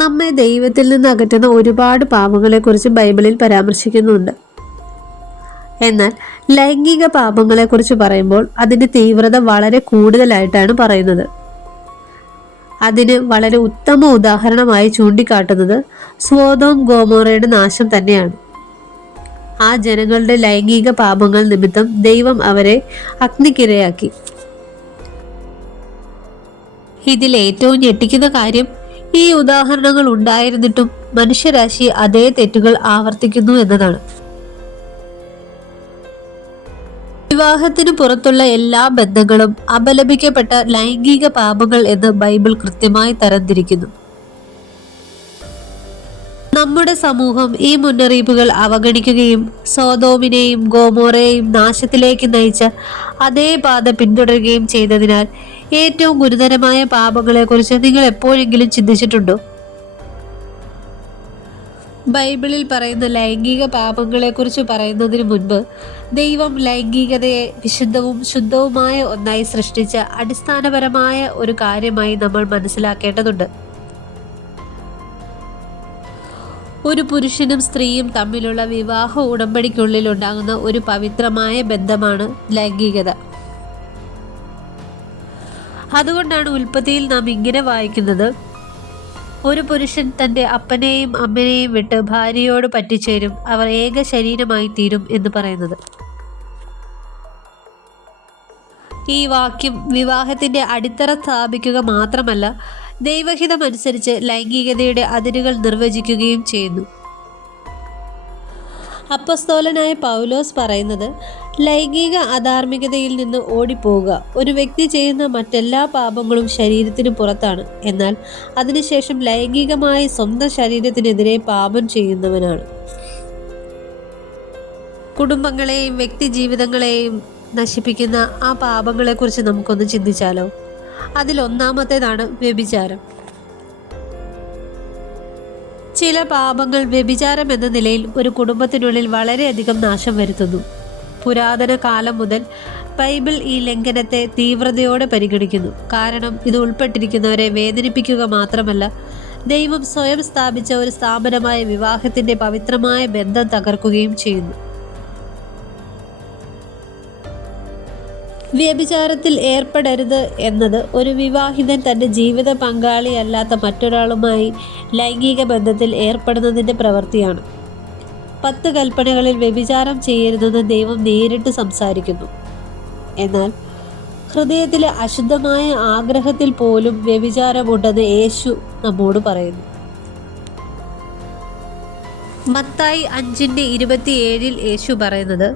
നമ്മെ ദൈവത്തിൽ നിന്ന് അകറ്റുന്ന ഒരുപാട് പാപങ്ങളെക്കുറിച്ച് ബൈബിളിൽ പരാമർശിക്കുന്നുണ്ട്. എന്നാൽ ലൈംഗിക പാപങ്ങളെക്കുറിച്ച് പറയുമ്പോൾ അതിൻ്റെ തീവ്രത വളരെ കൂടുതലായിട്ടാണ് പറയുന്നത്. അതിന് വളരെ ഉത്തമ ഉദാഹരണമായി ചൂണ്ടിക്കാട്ടുന്നത് സ്വോദോം ഗോമോറയുടെ നാശം തന്നെയാണ്. ആ ജനങ്ങളുടെ ലൈംഗിക പാപങ്ങൾ നിമിത്തം ദൈവം അവരെ അഗ്നിക്കിരയാക്കി. ഇതിൽ ഏറ്റവും ഞെട്ടിക്കുന്ന കാര്യം, ഈ ഉദാഹരണങ്ങൾ ഉണ്ടായിരുന്നിട്ടും മനുഷ്യരാശി അതേ തെറ്റുകൾ ആവർത്തിക്കുന്നു എന്നതാണ്. വിവാഹത്തിന് പുറത്തുള്ള എല്ലാ ബന്ധങ്ങളും അപലപിക്കപ്പെട്ട ലൈംഗിക പാപങ്ങൾ എന്ന് ബൈബിൾ കൃത്യമായി തരംതിരിക്കുന്നു. നമ്മുടെ സമൂഹം ഈ മുന്നറിയിപ്പുകൾ അവഗണിക്കുകയും സോദോമിനെയും ഗോമോറയെയും നാശത്തിലേക്ക് നയിച്ച അതേ പാത പിന്തുടരുകയും ചെയ്തതിനാൽ ഏറ്റവും ഗുരുതരമായ പാപങ്ങളെക്കുറിച്ച് നിങ്ങൾ എപ്പോഴെങ്കിലും ചിന്തിച്ചിട്ടുണ്ടോ? ബൈബിളിൽ പറയുന്ന ലൈംഗിക പാപങ്ങളെക്കുറിച്ച് പറയുന്നതിന് മുൻപ് ദൈവം ലൈംഗികതയെ വിശുദ്ധവും ശുദ്ധവുമായ ഒന്നായി സൃഷ്ടിച്ച അടിസ്ഥാനപരമായ ഒരു കാര്യമായി നമ്മൾ മനസ്സിലാക്കേണ്ടതുണ്ട്. ഒരു പുരുഷനും സ്ത്രീയും തമ്മിലുള്ള വിവാഹ ഉടമ്പടിക്കുള്ളിൽ ഉണ്ടാകുന്ന ഒരു പവിത്രമായ ബന്ധമാണ് ലൈംഗികത. അതുകൊണ്ടാണ് ഉൽപ്പത്തിയിൽ നാം ഇങ്ങനെ വായിക്കുന്നത്: ഒരു പുരുഷൻ തൻ്റെ അപ്പനെയും അമ്മനെയും വിട്ട് ഭാര്യയോട് പറ്റിച്ചേരും, അവർ ഏക ശരീരമായി തീരും എന്ന് പറയുന്നത്. ഈ വാക്യം വിവാഹത്തിൻ്റെ അടിത്തറ സ്ഥാപിക്കുക മാത്രമല്ല, ദൈവഹിതമനുസരിച്ച് ലൈംഗികതയുടെ അതിരുകൾ നിർവചിക്കുകയും ചെയ്യുന്നു. അപ്പസ്തോലനായ പൗലോസ് പറയുന്നത്, ലൈംഗിക അധാർമികതയിൽ നിന്ന് ഓടിപ്പോവുക. ഒരു വ്യക്തി ചെയ്യുന്ന മറ്റെല്ലാ പാപങ്ങളും ശരീരത്തിന് പുറത്താണ്, എന്നാൽ അതിനുശേഷം ലൈംഗികമായി സ്വന്തം ശരീരത്തിനെതിരെ പാപം ചെയ്യുന്നവനാണ്. കുടുംബങ്ങളെയും വ്യക്തി ജീവിതങ്ങളെയും നശിപ്പിക്കുന്ന ആ പാപങ്ങളെക്കുറിച്ച് നമുക്കൊന്ന് ചിന്തിച്ചാലോ? അതിലൊന്നാമത്തേതാണ് വ്യഭിചാരം. ചില പാപങ്ങൾ വ്യഭിചാരം എന്ന നിലയിൽ ഒരു കുടുംബത്തിനുള്ളിൽ വളരെയധികം നാശം വരുത്തുന്നു. പുരാതന കാലം മുതൽ ബൈബിൾ ഈ ലംഘനത്തെ തീവ്രതയോടെ പരിഗണിക്കുന്നു. കാരണം ഇത് ഉൾപ്പെട്ടിരിക്കുന്നവരെ വേദനിപ്പിക്കുക മാത്രമല്ല, ദൈവം സ്വയം സ്ഥാപിച്ച ഒരു സ്ഥാപനമായ വിവാഹത്തിൻ്റെ പവിത്രമായ ബന്ധം തകർക്കുകയും ചെയ്യുന്നു. വ്യഭിചാരത്തിൽ ഏർപ്പെടരുത് എന്നത് ഒരു വിവാഹിതൻ തൻ്റെ ജീവിത പങ്കാളിയല്ലാത്ത മറ്റൊരാളുമായി ലൈംഗിക ബന്ധത്തിൽ ഏർപ്പെടുന്നതിൻ്റെ പ്രവൃത്തിയാണ്. 10 കൽപ്പനകളിൽ വ്യഭിചാരം ചെയ്യരുതെന്ന് ദൈവം നേരിട്ട് സംസാരിക്കുന്നു. എന്നാൽ ഹൃദയത്തിലെ അശുദ്ധമായ ആഗ്രഹത്തിൽ പോലും വ്യഭിചാരമുണ്ടെന്ന് യേശു നമ്മോട് പറയുന്നു. മത്തായി 5:27 യേശു പറയുന്നത്,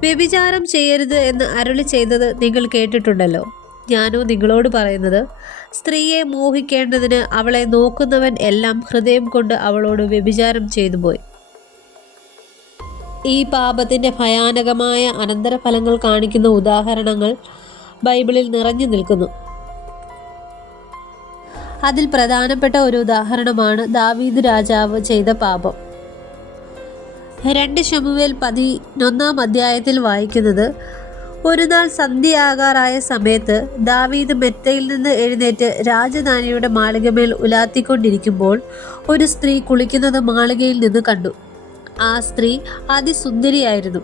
വ്യഭിചാരം ചെയ്യരുത് എന്ന് അരുളി ചെയ്തത് നിങ്ങൾ കേട്ടിട്ടുണ്ടല്ലോ. ഞാനോ നിങ്ങളോട് പറയുന്നത്, സ്ത്രീയെ മോഹിക്കേണ്ടതിന് അവളെ നോക്കുന്നവൻ എല്ലാം ഹൃദയം കൊണ്ട് അവളോട് വ്യഭിചാരം ചെയ്തുപോയി. ഈ പാപത്തിൻ്റെ ഭയാനകമായ അനന്തരഫലങ്ങൾ കാണിക്കുന്ന ഉദാഹരണങ്ങൾ ബൈബിളിൽ നിറഞ്ഞു നിൽക്കുന്നു. അതിൽ പ്രധാനപ്പെട്ട ഒരു ഉദാഹരണമാണ് ദാവീദ് രാജാവ് ചെയ്ത പാപം. 2 ശമൂവേൽ 11 വായിക്കുന്നത്, ഒരു നാൾ സന്ധ്യയാകാറായ സമയത്ത് ദാവീദ് മെത്തയിൽ നിന്ന് എഴുന്നേറ്റ് രാജധാനിയുടെ മാളികമേൽ ഉലാത്തിക്കൊണ്ടിരിക്കുമ്പോൾ ഒരു സ്ത്രീ കുളിക്കുന്നത് മാളികയിൽ നിന്ന് കണ്ടു. ആ സ്ത്രീ അതിസുന്ദരിയായിരുന്നു.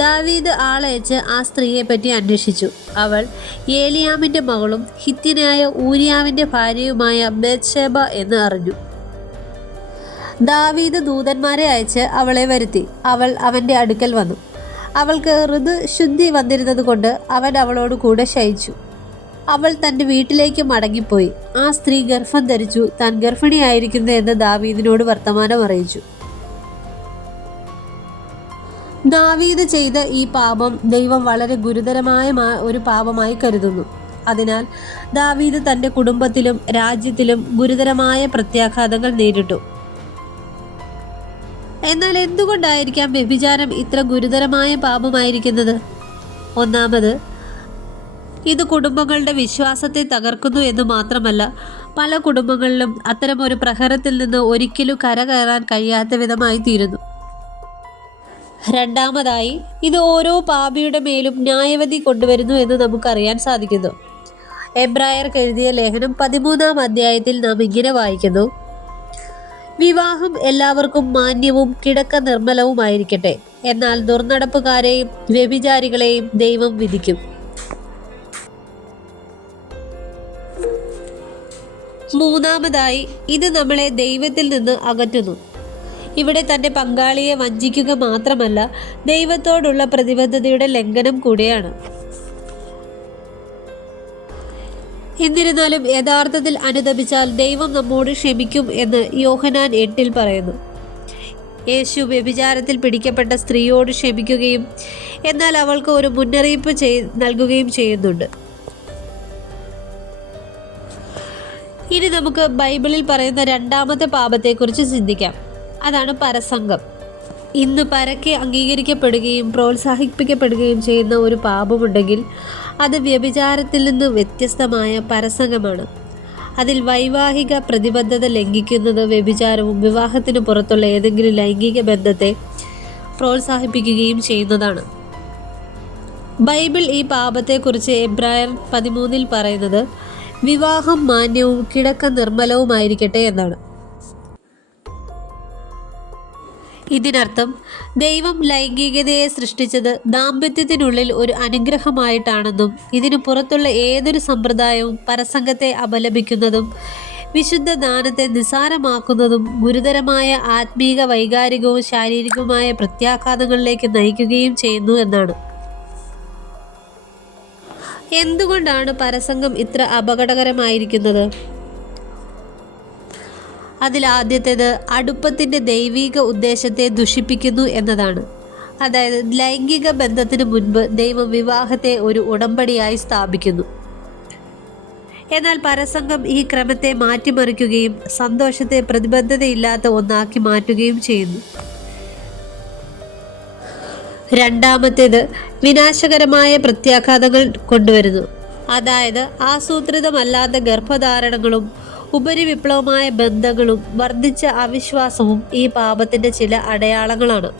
ദാവീദ് ആളയച്ച് ആ സ്ത്രീയെപ്പറ്റി അന്വേഷിച്ചു. അവൾ ഏലിയാമിൻ്റെ മകളും ഹിത്യനായ ഊരിയാവിൻ്റെ ഭാര്യയുമായ ബത്ശേബ എന്ന് അറിഞ്ഞു. ദാവീദ് ദൂതന്മാരെ അയച്ച് അവളെ വരുത്തി. അവൾ അവൻ്റെ അടുക്കൽ വന്നു. അവൾക്ക് ഋതുശുദ്ധി വന്നിരുന്നത് കൊണ്ട് അവൻ അവളോട് കൂടെ ശയിച്ചു. അവൾ തൻ്റെ വീട്ടിലേക്ക് മടങ്ങിപ്പോയി. ആ സ്ത്രീ ഗർഭം ധരിച്ചു. താൻ ഗർഭിണിയായിരിക്കുന്നു എന്ന് ദാവീദിനോട് വർത്തമാനം അറിയിച്ചു. ദാവീദ് ചെയ്ത ഈ പാപം ദൈവം വളരെ ഗുരുതരമായ ഒരു പാപമായി കരുതുന്നു. അതിനാൽ ദാവീദ് തൻ്റെ കുടുംബത്തിലും രാജ്യത്തിലും ഗുരുതരമായ പ്രത്യാഘാതങ്ങൾ നേരിട്ടു. എന്നാൽ എന്തുകൊണ്ടായിരിക്കാം വ്യഭിചാരം ഇത്ര ഗുരുതരമായ പാപമായിരിക്കുന്നത്? ഒന്നാമത്, ഇത് കുടുംബങ്ങളുടെ വിശ്വാസത്തെ തകർക്കുന്നു എന്ന് മാത്രമല്ല, പല കുടുംബങ്ങളിലും അത്തരമൊരു പ്രഹരത്തിൽ നിന്ന് ഒരിക്കലും കരകയറാൻ കഴിയാത്ത വിധമായി തീരുന്നു. രണ്ടാമതായി, ഇത് ഓരോ പാപിയുടെ മേലും ന്യായവിധി കൊണ്ടുവരുന്നു എന്ന് നമുക്കറിയാൻ സാധിക്കുന്നു. എബ്രായർക്ക് എഴുതിയ ലേഖനം 13 നാം ഇങ്ങനെ വായിക്കുന്നു: വിവാഹം എല്ലാവർക്കും മാന്യവും കിടക്ക നിർമ്മലവുമായിരിക്കട്ടെ. എന്നാൽ ദുർനടപ്പുകാരെയും വ്യഭിചാരികളെയും ദൈവം വിധിക്കും. മൂന്നാമതായി, ഇത് നമ്മളെ ദൈവത്തിൽ നിന്ന് അകറ്റുന്നു. ഇവിടെ തൻ്റെ പങ്കാളിയെ വഞ്ചിക്കുക മാത്രമല്ല, ദൈവത്തോടുള്ള പ്രതിബദ്ധതയുടെ ലംഘനം കൂടിയാണ്. എന്നിരുന്നാലും യഥാർത്ഥത്തിൽ അനുതപിച്ചാൽ ദൈവം നമ്മോട് ക്ഷമിക്കും എന്ന് യോഹന്നാൻ 8 പറയുന്നു. യേശു വ്യഭിചാരത്തിൽ പിടിക്കപ്പെട്ട സ്ത്രീയോട് ക്ഷമിക്കുകയും എന്നാൽ അവൾക്ക് ഒരു മുന്നറിയിപ്പ് നൽകുകയും ചെയ്യുന്നുണ്ട്. ഇനി നമുക്ക് ബൈബിളിൽ പറയുന്ന രണ്ടാമത്തെ പാപത്തെക്കുറിച്ച് ചിന്തിക്കാം. അതാണ് പരസംഗം. ഇന്ന് പരക്കെ അംഗീകരിക്കപ്പെടുകയും പ്രോത്സാഹിപ്പിക്കപ്പെടുകയും ചെയ്യുന്ന ഒരു പാപമുണ്ടെങ്കിൽ അത് വ്യഭിചാരത്തിൽ നിന്ന് വ്യത്യസ്തമായ പരസംഗമാണ്. അതിൽ വൈവാഹിക പ്രതിബദ്ധത ലംഘിക്കുന്നത് വ്യഭിചാരവും വിവാഹത്തിന് പുറത്തുള്ള ഏതെങ്കിലും ലൈംഗിക ബന്ധത്തെ പ്രോത്സാഹിപ്പിക്കുകയും ചെയ്യുന്നതാണ്. ബൈബിൾ ഈ പാപത്തെക്കുറിച്ച് എബ്രായർ 13 പറയുന്നത് വിവാഹം മാന്യവും കിടക്ക നിർമ്മലവുമായിരിക്കട്ടെ എന്നാണ്. ഇതിനർത്ഥം ദൈവം ലൈംഗികതയെ സൃഷ്ടിച്ചത് ദാമ്പത്യത്തിനുള്ളിൽ ഒരു അനുഗ്രഹമായിട്ടാണെന്നും ഇതിനു പുറത്തുള്ള ഏതൊരു സമ്പ്രദായവും പരസംഗത്തെ അപലപിക്കുന്നതും വിശുദ്ധ ദാനത്തെ നിസ്സാരമാക്കുന്നതും ഗുരുതരമായ ആത്മീക, വൈകാരികവും ശാരീരികവുമായ പ്രത്യാഘാതങ്ങളിലേക്ക് നയിക്കുകയും ചെയ്യുന്നു എന്നാണ്. എന്തുകൊണ്ടാണ് പരസംഗം ഇത്ര അപകടകരമായിരിക്കുന്നത്? അതിലാദ്യത്തേത് അടുപ്പത്തിൻ്റെ ദൈവിക ഉദ്ദേശത്തെ ദുഷിപ്പിക്കുന്നു എന്നതാണ്. അതായത് ലൈംഗിക ബന്ധത്തിന് മുൻപ് ദൈവം വിവാഹത്തെ ഒരു ഉടമ്പടിയായി സ്ഥാപിക്കുന്നു. എന്നാൽ പരസംഗം ഈ ക്രമത്തെ മാറ്റിമറിക്കുകയും സന്തോഷത്തെ പ്രതിബദ്ധതയില്ലാത്ത ഒന്നാക്കി മാറ്റുകയും ചെയ്യുന്നു. രണ്ടാമത്തേത് വിനാശകരമായ പ്രത്യാഘാതങ്ങൾ കൊണ്ടുവരുന്നു. അതായത് ആസൂത്രിതമല്ലാത്ത ഗർഭധാരണങ്ങളും ഉപരിവിപ്ലവമായ ബന്ധങ്ങളും വർദ്ധിച്ച അവിശ്വാസവും ഈ പാപത്തിൻ്റെ ചില അടയാളങ്ങളാണ്.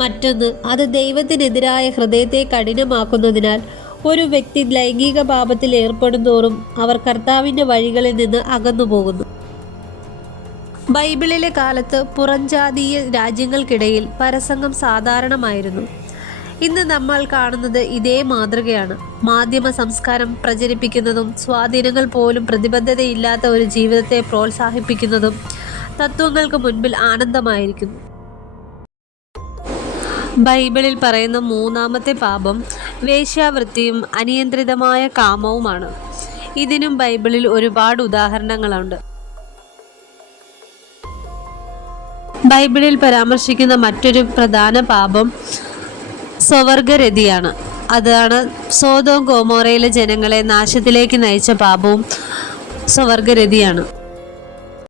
മറ്റൊന്ന്, അത് ദൈവത്തിനെതിരായ ഹൃദയത്തെ കഠിനമാക്കുന്നതിനാൽ ഒരു വ്യക്തി ലൈംഗിക പാപത്തിൽ ഏർപ്പെടുന്തോറും അവർ കർത്താവിൻ്റെ വഴികളിൽ നിന്ന് അകന്നു പോകുന്നു. ബൈബിളിലെ കാലത്ത് പുറംജാതീയ രാജ്യങ്ങൾക്കിടയിൽ പരസംഗം സാധാരണമായിരുന്നു. ഇന്ന് നമ്മൾ കാണുന്നത് ഇതേ മാതൃകയാണ്. മാധ്യമ സംസ്കാരം പ്രചരിപ്പിക്കുന്നതും സ്വാധീനങ്ങൾ പോലും പ്രതിബദ്ധതയില്ലാത്ത ഒരു ജീവിതത്തെ പ്രോത്സാഹിപ്പിക്കുന്നതും തത്വങ്ങൾക്ക് മുൻപിൽ ആനന്ദമായിരിക്കുന്നു. ബൈബിളിൽ പറയുന്ന മൂന്നാമത്തെ പാപം വേശ്യാവൃത്തിയും അനിയന്ത്രിതമായ കാമവുമാണ്. ഇതിനും ബൈബിളിൽ ഒരുപാട് ഉദാഹരണങ്ങളുണ്ട്. ബൈബിളിൽ പരാമർശിക്കുന്ന മറ്റൊരു പ്രധാന പാപം സ്വവർഗരതിയാണ്. അതാണ് സോദോം ഗൊമോറയിലെ ജനങ്ങളെ നാശത്തിലേക്ക് നയിച്ച പാപവും സ്വവർഗരതിയാണ്.